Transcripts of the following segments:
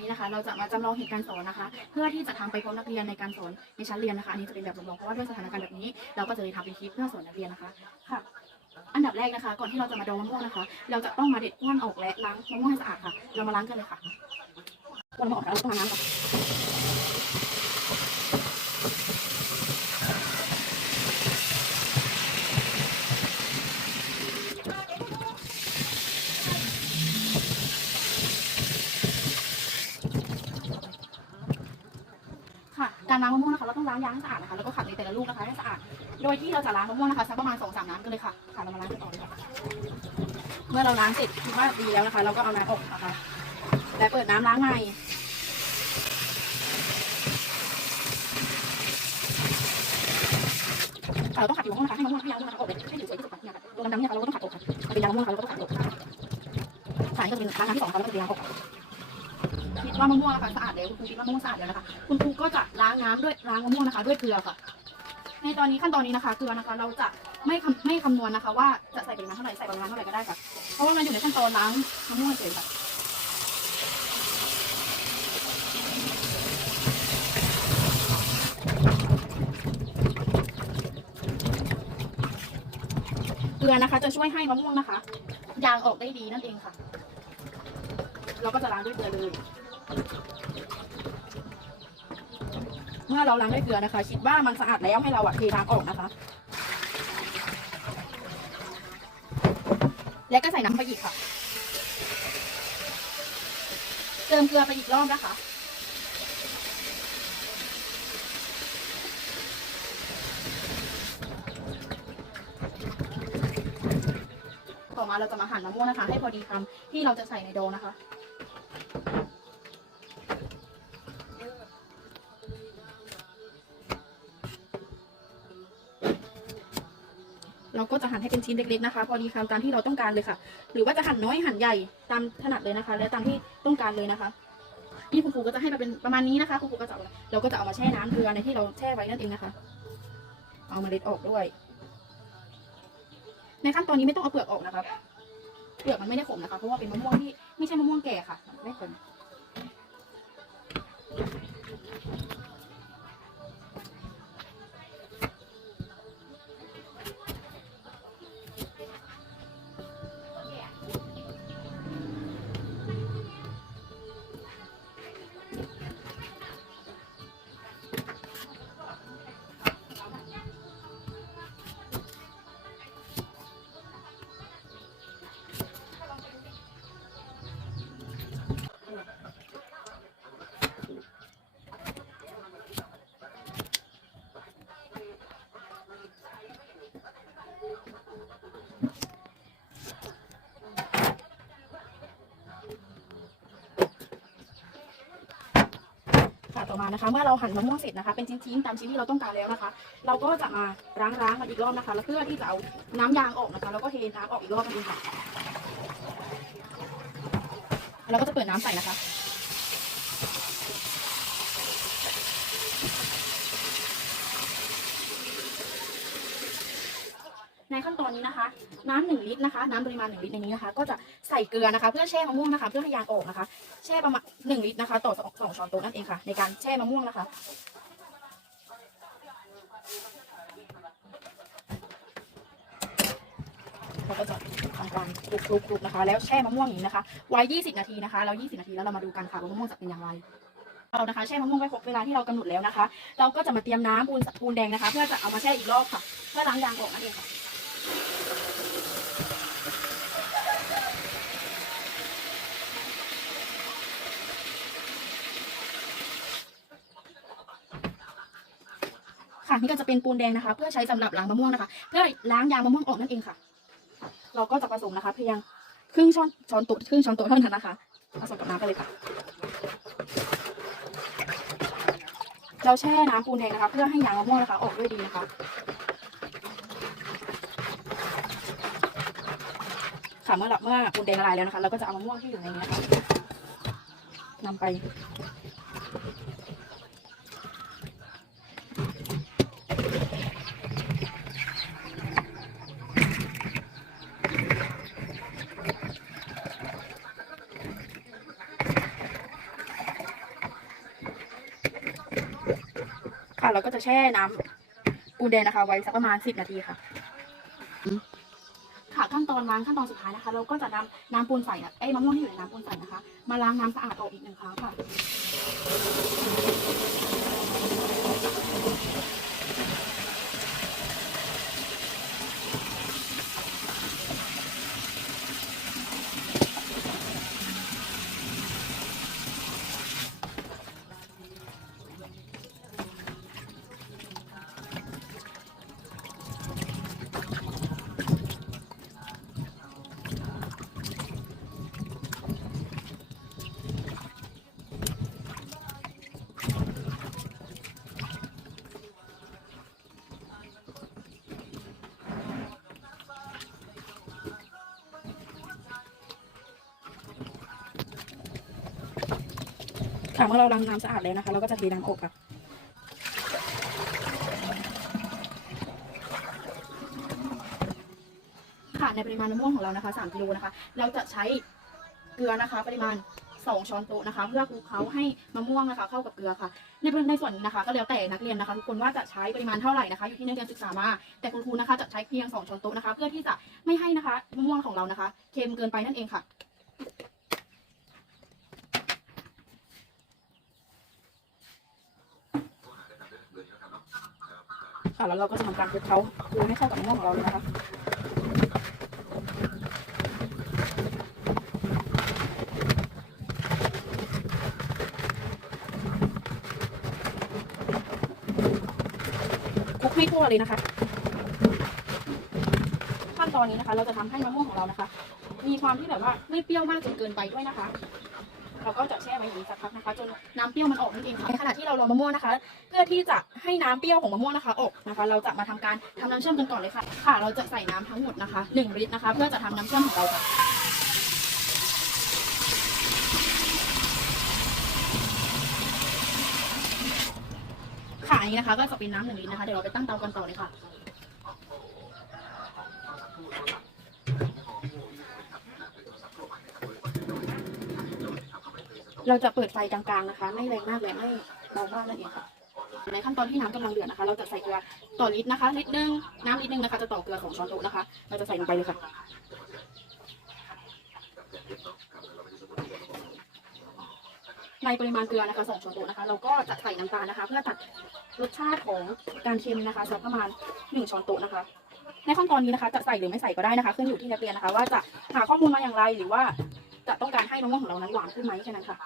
นี้นะคะ เราจะมาจำลองเหตุการณ์สอนนะคะ เพื่อที่จะทำไปพร้อมนักเรียนในการสอนในชั้นเรียนนะคะ อันนี้จะเป็นแบบจำลองเพราะว่าด้วยสถานการณ์แบบนี้ เราก็จะเลยทำเป็นคลิปเพื่อสอนนักเรียนนะคะค่ะอันดับแรกนะคะ ก่อนที่เราจะมาดองมะม่วงนะคะ เราจะต้องมาเด็ดก้วนออกและล้างมะม่วงให้สะอาดค่ะ เรามาล้างกันเลยค่ะก้านมาออกแล้วต้องมาล้างก่อนค่ะ การล้างมะม่วงนะคะเราต้องล้างยางให้สะอาดนะคะแล้วก็ขัดในแต่ละลูกนะคะให้สะอาด โดยที่เราจะล้างมะม่วงนะคะสักประมาณสองสามน้ำกันเลยค่ะค่ะเรามาล้างกันต่อเลยค่ะเมื่อเราล้างเสร็จคิดว่าดีแล้วนะคะ เราก็เอาน้ำออกนะคะและเปิดน้ำล้างใหม่เราต้องขัดผิวมะม่วงนะคะให้มะม่วงให้ยางมะม่วนะคะออกเลยให้ผิวสวยที่สุดค่ะเนี่ยค่ะตัวดำเนี่ยค่ะเราก็ต้องขัดออกค่ะเป็นยางมะม่วงค่ะเราก็ต้องขัดออกค่ะค่ะนี่ก็เป็นล้างน้ำที่สองค่ะแล้วก็เป็นยางออก คิดว่ามะม่วงนะคะสะอาดแล้วคุณครูคิดว่ามะม่วงสะอาดแล้วนะคะ คุณครูก็จะล้างน้ำด้วยล้างมะม่วงนะคะ ด้วยเกลือค่ะ ในตอนนี้ขั้นตอนนี้นะคะเกลือนะคะ เราจะไม่คำไม่คำนวณนะคะ ว่าจะใส่ปริมาณเท่าไหร่ใส่ปริมาณเท่าไหร่ก็ได้ค่ะ เพราะว่ามันอยู่ในขั้นตอนล้างมะม่วงเฉยค่ะเกลือนะคะ จะช่วยให้มะม่วงนะคะยางออกได้ดีนั่นเองค่ะ เราก็จะล้างด้วยเกลือเลย เมื่อเราล้างด้วยเกลือนะคะ คิดว่ามันสะอาดแล้วให้เราอะเทน้ำออกนะคะ แล้วก็ใส่น้ำไปอีกค่ะ เติมเกลือไปอีกรอบนะคะต่อมาเราจะมาหั่นมะม่วงนะคะ ให้พอดีคำที่เราจะใส่ในโดนะคะ เราก็จะหั่นให้เป็นชิ้นเล็กๆนะคะ พอดีคำตามที่เราต้องการเลยค่ะ หรือว่าจะหั่นน้อยหั่นใหญ่ตามถนัดเลยนะคะ และตามที่ต้องการเลยนะคะนี่คุณครูก็จะให้มาเป็นประมาณนี้นะคะคุณครูก็จะเราก็จะเอามาแช่น้ำเกลือในที่เราแช่ไว้นั่นเองนะคะ เอาเล็ดออกด้วย ในขั้นตอนนี้ไม่ต้องเอาเปลือกออกนะคะเปลือกมันไม่ได้ขมนะคะ เพราะว่าเป็นมะม่วงที่ไม่ใช่มะม่วงแก่ค่ะ ไม่ขม ค่ะต่อมานะคะเมื่อเราหั่นมะม่วงเสร็จนะคะ เป็นชิ้นๆตามชิ้นที่เราต้องการแล้วนะคะ เราก็จะมาล้างๆมันอีกรอบนะคะ แล้วเพื่อที่จะเอาน้ำยางออกนะคะ แล้วก็เทน้ำออกอีกรอบนึงค่ะแล้วก็จะเปิดน้ำใส่นะคะ ในขั้นตอ น้ำหนึ่งลิตรนะคะ น้ำปริมาณหนึ่งลิตรในนี้นะคะ ก็จะใส่เกลือนะคะ เพื่อแช่มะม่วงนะคะ เพื่อให้ยางออกนะคะ แช่ประมาณหนึ่งลิตรนะคะ ต่อสองสองช้อนโต๊ะนั่นเองค่ะ ในการแช่มะม่วงนะคะเราก็จะทำการคลุกๆๆนะคะ แล้วแช่มะม่วงอย่างนี้นะคะ ไว้ 20 นาทีนะคะ แล้ว 20 นาทีแล้วเรามาดูกันค่ะว่ามะม่วงจะเป็นอย่างไรเรานะคะแช่มะม่วงไว้ครบเวลาที่เรากำหนดแล้วนะคะ เราก็จะมาเตรียมน้ำปูนปูนแดงนะคะ เพื่อจะเอามาแช่อีกรอบค่ะ เพื่อล้างยางออกนั่นเองค่ะ ค่ะนี่ก็จะเป็นปูนแดงนะคะ เพื่อใช้สำหรับล้างมะม่วงนะคะ เพื่อล้างยางมะม่วงออกนั่นเองค่ะ เราก็จะผสมนะคะ เพียงครึ่งช้อนช้อนโต๊ะครึ่งช้อนโต๊ะเท่านั้นนะคะผสมกับน้ำไปเลยค่ะเราแช่น้ำปูนแดงนะคะ เพื่อให้ยางมะม่วงนะคะ ออกด้วยดีนะคะค่ะเมื่อเราเมื่อปูนแดงละลายแล้วนะคะ เราก็จะเอามะม่วงที่อยู่ในนี้นะคะนำไป เราก็จะแช่น้ำปูนแดงนะคะ ไว้สักประมาณสิบนาทีค่ะค่ะขั้นตอนล้างขั้นตอนสุดท้ายนะคะ เราก็จะนำน้ำปูนใส่นะไอ้ยมะม่วงที่อยู่ในน้ำปูนใส่นะคะ มาล้างน้ำสะอาดออกอีกหนึ่งครั้งค่ะ ค่ะเมื่อเราล้างน้ำสะอาดแล้วนะคะ เราก็จะเทน้ำอบค่ะค่ะในปริมาณมะม่วงของเรานะคะ3กิโลนะคะ เราจะใช้เกลือนะคะ ปริมาณ 2 ช้อนโต๊ะนะคะ เพื่อคลุกเคล้าให้มะม่วงนะคะ เข้ากับเกลือค่ะ ในในส่วนนี้นะคะ ก็แล้วแต่นักเรียนนะคะทุกคนว่าจะใช้ปริมาณเท่าไหร่นะคะ อยู่ที่นักเรียนศึกษามา แต่คุณครูนะคะ จะใช้เพียง 2 ช้อนโต๊ะนะคะ เพื่อที่จะไม่ให้นะคะมะม่วงของเรานะคะ เค็มเกินไปนั่นเองค่ะ ค่ะ แล้วเราก็จะทำการคลุกเคล้าคลุกให้เข้ากับมะม่วงของเราเลยนะคะคลุกให้ทั่วเลยนะคะ ขั้นตอนนี้นะคะ เราจะทำให้มะม่วงของเรานะคะ มีความที่แบบว่าไม่เปรี้ยวมากจนเกินไปด้วยนะคะ เราก็จะแช่ไว้อย่างนี้สักพักนะคะ จนน้ำเปรี้ยวมันออกนั่นเองค่ะในขณะที่เรารอมะม่วงนะคะ เพื่อที่จะให้น้ำเปรี้ยวของมะม่วงนะคะออกนะคะ เราจะมาทำการทำน้ำเชื่อมกันก่อนเลยค่ะ ค่ะ เราจะใส่น้ำทั้งหมดนะคะหนึ่งลิตรนะคะ เพื่อจะทำน้ำเชื่อมของเราค่ะค่ะอันนี้นะคะ ก็จะเป็นน้ำหนึ่งลิตรนะคะ เดี๋ยวเราไปตั้งเตากันต่อเลยค่ะ เราจะเปิดไฟกลางๆนะคะ ไม่แรงมากและไม่เบามากนั่นเองค่ะ ในขั้นตอนที่น้ำกำลังเดือดนะคะ เราจะใส่เกลือต่อลิตรนะคะลิตรหนึงน้ำลิตรหนึงนะคะจะต่อเกลือสองช้อนโต๊ะนะคะ เราจะใส่ลงไปเลยค่ะในปริมาณเกลือนะคะสองช้อนโต๊ะนะคะ เราก็จะใส่น้ำตาลนะคะ เพื่อตัดรสชาติของการเค็มนะคะสักประมาณหนึ่งช้อนโต๊ะนะคะ ในขั้นตอนนี้นะคะ จะใส่หรือไม่ใส่ก็ได้นะคะ ขึ้นอยู่ที่นักเรียนนะคะ ว่าจะหาข้อมูลมาอย่างไรหรือว่า จะต้องการให้มะม่วงของเรานั้นหวานขึ้นไหมแค่นั้นค่ะ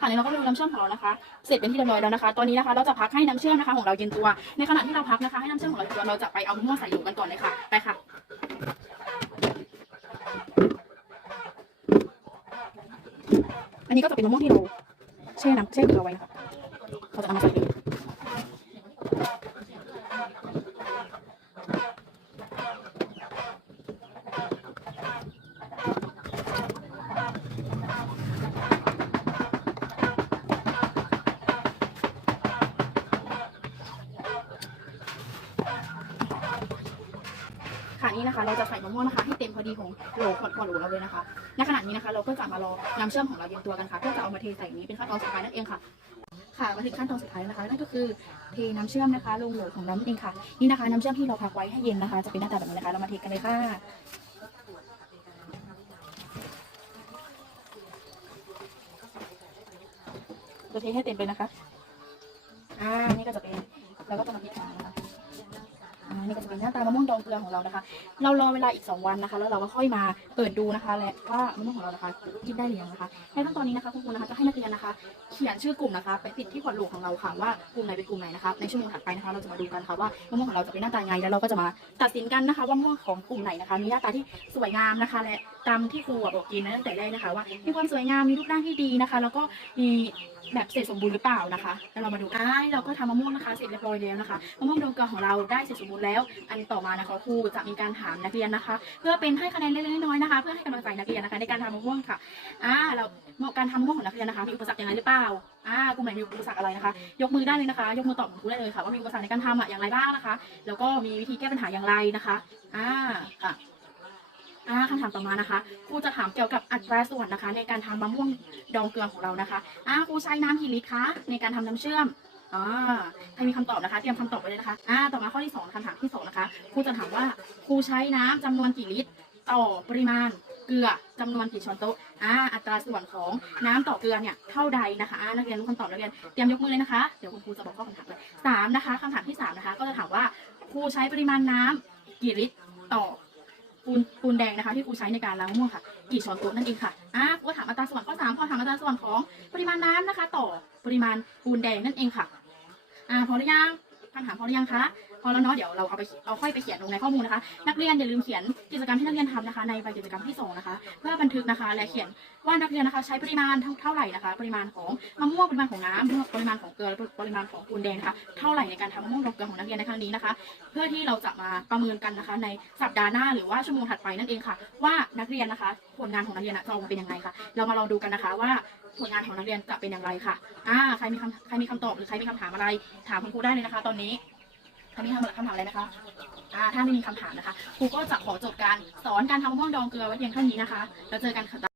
ค่ะนี่เราก็ดูน้ำเชื่อมของเรานะคะ เสร็จเป็นที่เรียบร้อยแล้วนะคะ ตอนนี้นะคะเราจะพักให้น้ำเชื่อมนะคะของเราเย็นตัว ในขณะที่เราพักนะคะ ให้น้ำเชื่อมของเราเย็นตัวเราจะไปเอามะม่วงใส่หลุมกันก่อนเลยค่ะ ไปค่ะอันนี้ก็จะเป็นมะม่วงที่เราแช่น้ำแช่เกลือไว้นะคะเราจะเอามาใส่เลย นี่นะคะ เราจะใส่มะม่วงนะคะให้เต็มพอดีของโหลขวดขวดโหลเราเลยนะคะ ในขณะนี้นะคะ เราก็จะมารอน้ำเชื่อมของเราเย็นตัวกันค่ะเพื่อจะเอามาเทใส่นี้เป็นขั้นตอนสุดท้ายนั่นเองค่ะ ค่ะมาถึงขั้นตอนสุดท้ายนะคะนั่นก็คือเทน้ำเชื่อมนะคะ ลงโหลของเรานั่นเองค่ะนี่นะคะน้ำเชื่อมที่เราพักไว้ให้เย็นนะคะ จะเป็นหน้าตาแบบนี้นะคะ เรามาเทกันเลยค่ะเราเทให้เต็มเลยนะคะอ่านี่ก็จะเป็นเราก็จะมาพลิกขานะคะอ่า นี่ก็จะเป็นหน้าตามะม่วงดองเกลือของเรานะคะ เรารอเวลาอีก 2 วันนะคะ แล้วเราก็ค่อยมาเปิดดูนะคะ และว่ามะม่วงของเรานะคะกินได้หรือยังนะคะ ในขั้นตอนนี้นะคะคุณครูนะคะจะให้นักเรียนนะคะ เขียนชื่อกลุ่มนะคะ ไปติดที่ขวดโหลของเราค่ะว่ากลุ่มไหนเป็นกลุ่มไหนนะคะ ในชั่วโมงถัดไปนะคะ เราจะมาดูกันค่ะว่ามะม่วงของเราจะเป็นหน้าตายังไง แล้วเราก็จะมาตัดสินกันนะคะว่ามะม่วงของกลุ่มไหนนะคะ มีหน้าตาที่สวยงามนะคะ และ ตามที่ครูบอกกินตั้งแต่แรกนะคะ ว่ามีความสวยงามมีรูปร่างที่ดีนะคะ แล้วก็มีแบบเสร็จสมบูรณ์หรือเปล่านะคะแล้วเรามาดูอ่าเราก็ทำมะม่วงนะคะ เสร็จเรียบร้อยแล้วนะคะมะม่วงดองกลือของเราได้เสร็จสมบูรณ์แล้ว อันต่อมานะคะครูจะมีการถามนักเรียนนะคะ เพื่อเป็นให้คะแนนเล็กๆน้อยๆนะคะ เพื่อให้กำลังใจนักเรียนนะคะ ในการทำมะม่วงค่ะอ่าเราการทำมะม่วงของนักเรียนนะคะ มีอุปสรรคอย่างไรหรือเปล่าอ่ากลุ่มไหนมีอุปสรรคอะไรนะคะ ยกมือได้เลยนะคะ ยกมือตอบครูได้เลยค่ะ ว่ามีอุปสรรคในการทำอะอย่างไรบ้างนะคะ แล้วก็มีวิธีแก้ปัญหาอย่างไรนะคะอ่าค่ะ อ่าคำถามต่อมานะคะครูจะถามเกี่ยวกับอัตราส่วนนะคะ ในการทำมะม่วงดองเกลือของเรานะคะอ่าครูใช้น้ำกี่ลิตรคะในการทำน้ำเชื่อมอ่าใครมีคำตอบนะคะ เตรียมคำตอบไว้เลยนะคะอ่าต่อมาข้อที่สองคำถามที่สองนะคะครูจะถามว่าครูใช้น้ำจำนวนกี่ลิตร ต่อปริมาณเกลือจำนวนกี่ช้อนโต๊ะอ่าอัตราส่วนของน้ำต่อเกลือเนี่ยเท่าใดนะคะอ่านักเรียนรู้คำตอบนักเรียนเตรียมยกมือเลยนะคะเดี๋ยวคุณครูจะบอกข้อคำถามเลยสามนะคะคำถามที่สามนะคะ ก็จะถามว่าครูใช้ปริมาณน้ำกี่ลิตรต่อ ปูนปูนแดงนะคะที่ครูใช้ในการล้างมะม่วงค่ะกี่ช้อนโต๊ะนั่นเองค่ะอ่าครูก็ถามอัตราส่วนข้อสามข้อถามอัตราส่วนของปริมาณน้ำนะคะ ต่อปริมาณปูนแดงนั่นเองค่ะอ่าพอหรือยังคำถามพอหรือยังคะ พอแล้วเนาะเดี๋ยวเราเอาไปเอาค่อยไปเขียนลงในข้อมูลนะคะ นักเรียนอย่าลืมเขียนกิจกรรมที่นักเรียนทำนะคะ ในใบกิจกรรมที่สองนะคะ เพื่อบันทึกนะคะ และเขียนว่านักเรียนนะคะ ใช้ปริมาณเท่าไหร่นะคะ ปริมาณของมะม่วงปริมาณของน้ำปริมาณของเกลือและปริมาณของปูนแดงนะคะเท่าไหร่ในการทำมะม่วงดองเกลือของนักเรียนในครั้งนี้นะคะ เพื่อที่เราจะมาประเมินกันนะคะ ในสัปดาห์หน้าหรือว่าชั่วโมงถัดไปนั่นเองค่ะ ว่านักเรียนนะคะ ผลงานของนักเรียนนะจะออกมาเป็นยังไงค่ะ เรามาลองดูกันนะคะว่าผลงานของนักเรียนจะเป็นอย่างไรค่ะอ่าใครมีคำใครมีคำตอบหรือใครมีคำถามอะไร ถามคุณครูได้เลยนะคะ ตอนนี้ ใครมีคำคำถามอะไรนะคะอ่าถ้าไม่มีคำถามนะคะ ครูก็จะขอจบการสอนการทำมะม่วงดองเกลือไว้เพียงเท่านี้นะคะ แล้วเจอกันค่ะ